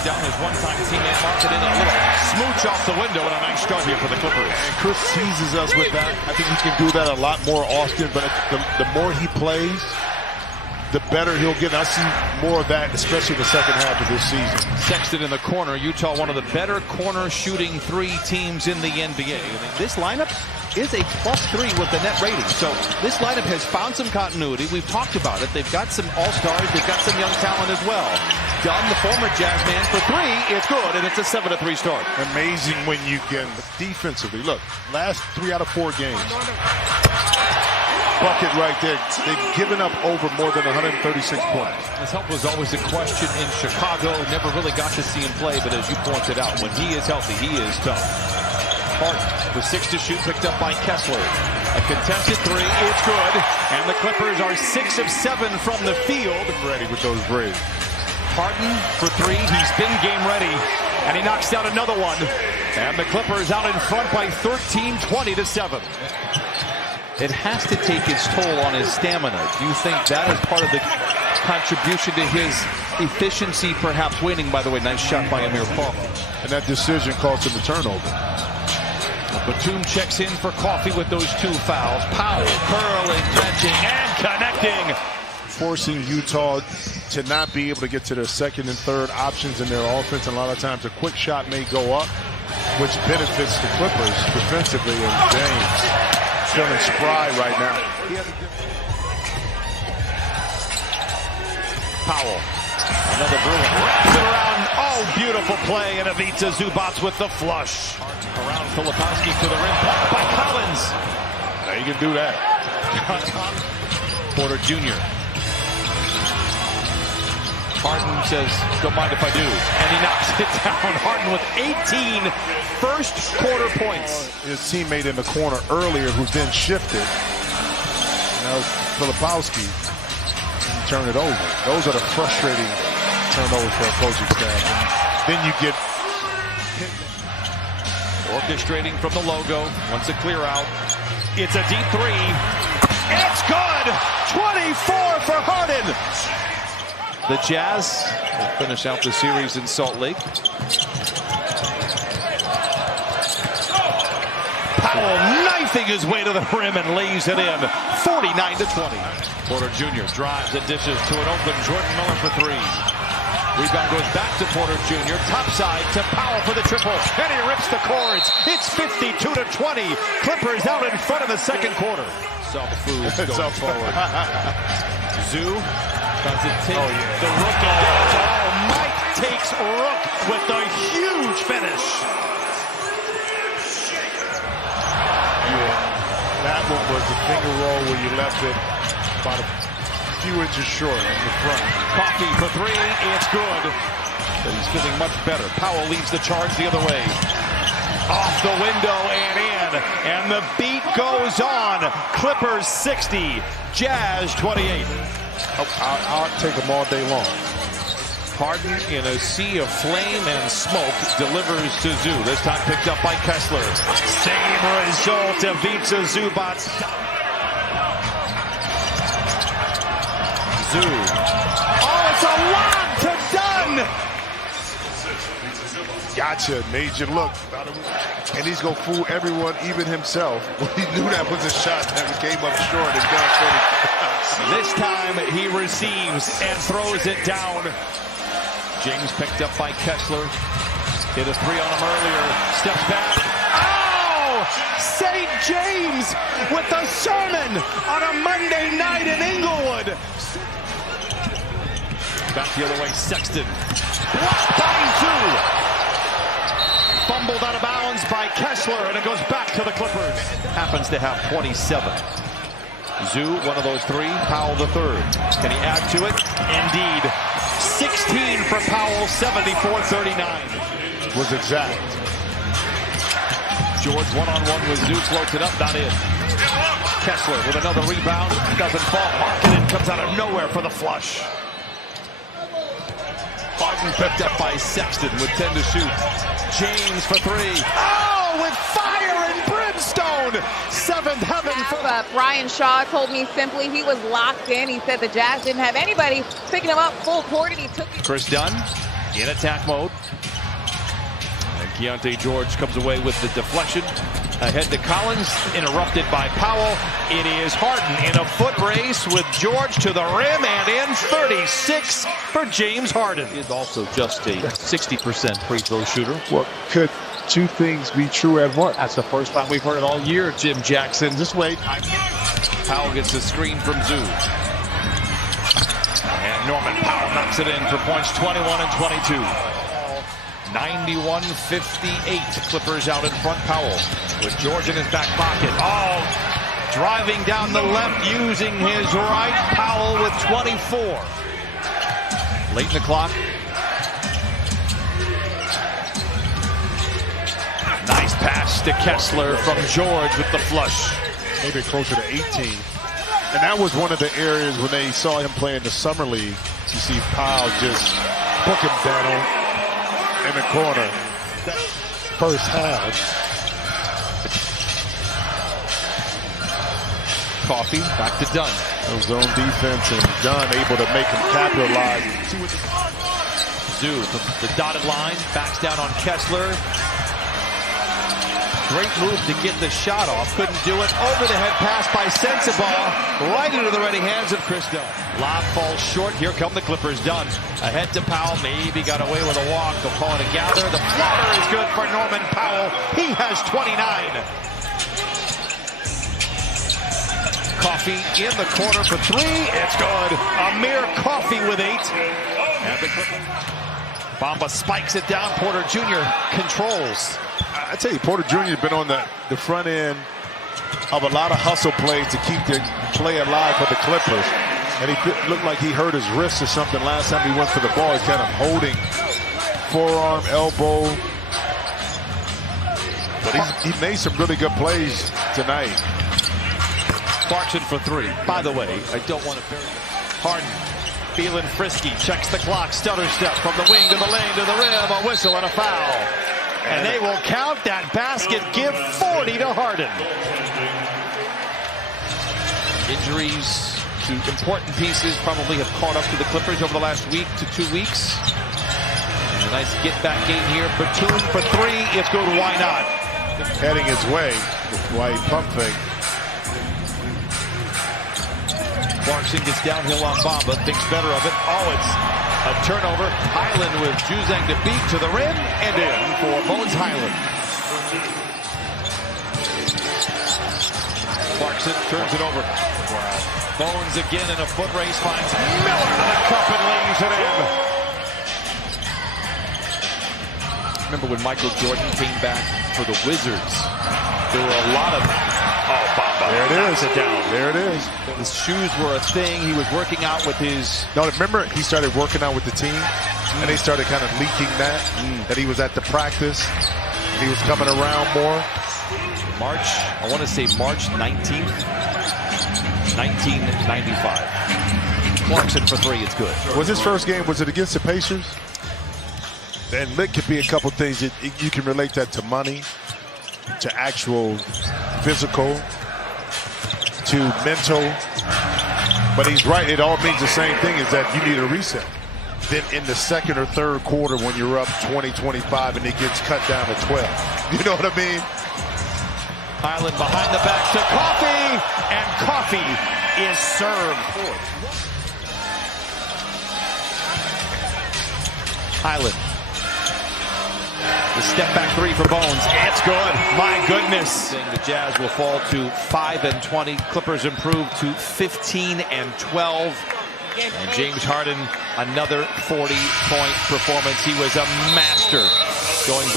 Knocks down his one-time teammate, marks it in a little smooch off the window, and a nice start here for the Clippers. And Chris teases us with that. I think he can do that a lot more often, but the more he plays, the better he'll get. I see more of that, especially the second half of this season. Sexton in the corner. Utah, one of the better corner shooting three teams in the NBA. This lineup is a +3 with the net rating. So this lineup has found some continuity. We've talked about it. They've got some all-stars. They've got some young talent as well. Dunn, the former Jazz man, for three. It's good, and it's a 7-3 start. Amazing when you can defensively. Look, last 3 out of 4 games. Bucket right there. They've given up over more than 136 points. His help was always a question in Chicago. Never really got to see him play, but as you pointed out, when he is healthy, he is tough. Partido with 6 to shoot, picked up by Kessler. A contested 3, it's good. And the Clippers are 6 of 7 from the field. Ready with those braids. Harden for 3, he's been game ready. And he knocks down another one. And the Clippers out in front by 13, 20-7. It has to take its toll on his stamina. Do you think that is part of the contribution to his efficiency, perhaps winning? By the way, nice shot by Amir Coffey. And that decision cost him a turnover. Batum checks in for Coffey with those 2 fouls. Powell curling, catching, and connecting. Forcing Utah to not be able to get to their second and third options in their offense. And a lot of times a quick shot may go up, which benefits the Clippers defensively. And James feeling spry right now. Powell, another Bruin, wraps it around. Oh, beautiful play, and Ivica Zubac with the flush. Around Filipowski to the rim, blocked by Collins. Now you can do that. Porter Jr. Harden says, don't mind if I do. And he knocks it down. Harden with 18 first quarter points. His teammate in the corner earlier who then shifted. Now Filipowski turn it over. Those are the frustrating turnovers for a coaching staff. And then you get orchestrating from the logo. Wants a clear out. It's a deep 3. It's good! 24 for Harden! The Jazz will finish out the series in Salt Lake. Powell knifing his way to the rim and lays it in. 49-20. Porter Jr. drives and dishes to an open Jordan Miller for 3. Rebound goes back to Porter Jr. Topside to Powell for the triple. And he rips the cords. It's 52-20. Clippers out in front of the second quarter. Soft foods going forward. Zoo. Does it take the Rook? Oh, Mike takes Rook with the huge finish. Yeah, that one was the finger roll where you left it about a few inches short in the front. Coffey for 3, it's good. But he's feeling much better. Powell leads the charge the other way. Off the window and in. And the beat goes on. Clippers 60, Jazz 28. I'll take them all day long. Harden in a sea of flame and smoke delivers to Zoo. This time picked up by Kessler. Same result, Ivica Zubac. Zoo. Oh, it's a lob to Dunn! Gotcha, made you look. And he's going to fool everyone, even himself. He knew that was a shot that came up short and down 30. This time he receives and throws it down. James picked up by Kessler. Hit a 3 on him earlier. Steps back. Oh! St. James with the sermon on a Monday night in Inglewood. Back the other way, Sexton. Blocked by 2. Fumbled out of bounds by Kessler, and it goes back to the Clippers. Happens to have 27. Zoo, one of those 3. Powell the 3rd. Can he add to it? Indeed. 16 for Powell, 74-39. Was exact. George one-on-one with Zoo, floats it up, not in. Kessler with another rebound, doesn't fall. Markkanen comes out of nowhere for the flush. Harden picked up by Sexton with 10 to shoot. James for 3. Oh, with fire and brimstone! 7th heaven for that. Brian Shaw told me simply he was locked in. He said the Jazz didn't have anybody picking him up full court, and he took it. Chris Dunn in attack mode. And Keontae George comes away with the deflection. Ahead to Collins, interrupted by Powell. It is Harden in a foot race with George to the rim and in. 36 for James Harden. Is also just a 60% free throw shooter. Well, could two things be true at once? That's the first time we've heard it all year, Jim Jackson. Just wait. Powell gets the screen from Zoo. And Norman Powell knocks it in for points 21 and 22. 91-58. Clippers out in front. Powell with George in his back pocket. Oh, driving down the left using his right. Powell with 24. Late in the clock. Nice pass to Kessler from George with the flush. Maybe closer to 18. And that was one of the areas when they saw him play in the summer league. You see Powell just book him down in the corner. First half. Coffee back to Dunn. Zone defense and Dunn able to make him capitalize. Zoo, the dotted line, backs down on Kessler. Great move to get the shot off. Couldn't do it. Over the head pass by Sensabaugh. Right into the ready hands of Chris Dunn. Lob falls short. Here come the Clippers. Dunn ahead to Powell. Maybe got away with a walk. They'll call it a gather. The floater is good for Norman Powell. He has 29. Coffee in the corner for three. It's good. Amir Coffee with 8. And the Clippers. Bamba spikes it down. Porter Jr. controls. I tell you, Porter Jr. has been on the front end of a lot of hustle plays to keep the play alive for the Clippers. And he looked like he hurt his wrist or something last time he went for the ball. He's kind of holding forearm, elbow. But he made some really good plays tonight. Clarkson for 3. By the way, I don't want to bury it. Harden feeling frisky, checks the clock, stutter step from the wing to the lane to the rim, a whistle and a foul. And they will count that basket, give 40 to Harden. Injuries to important pieces probably have caught up to the Clippers over the last week to 2 weeks. A nice get-back game here. Batum for 3. It's good. Why not? Heading his way. Why pump fake. Clarkson gets downhill on Bamba, thinks better of it. Oh, it's a turnover. Highland with Juzang to beat to the rim and in for Bones Highland. Clarkson turns it over. Bones again in a foot race, finds Miller to the cup and lays it in. Remember when Michael Jordan came back for the Wizards? There were a lot of... Oh, Bamba. There it is. It down. There it is. His shoes were a thing. He was working out with his... No, remember he started working out with the team, and they started kind of leaking that he was at the practice, and he was coming around more. I want to say March 19th, 1995. Clarkson for 3, it's good. Was his first game, was it against the Pacers? And it could be a couple things. You can relate that to money, to actual physical, to mental. But he's right. It all means the same thing, is that you need a reset. Then in the second or third quarter when you're up 20, 25 and it gets cut down to 12. You know what I mean? Highland behind the back to Coffee, and Coffee is served. Highland. The step back 3 for Bones. It's good. My goodness. The Jazz will fall to 5-20. Clippers improve to 15-12. And James Harden, another 40-point performance. He was a master going back.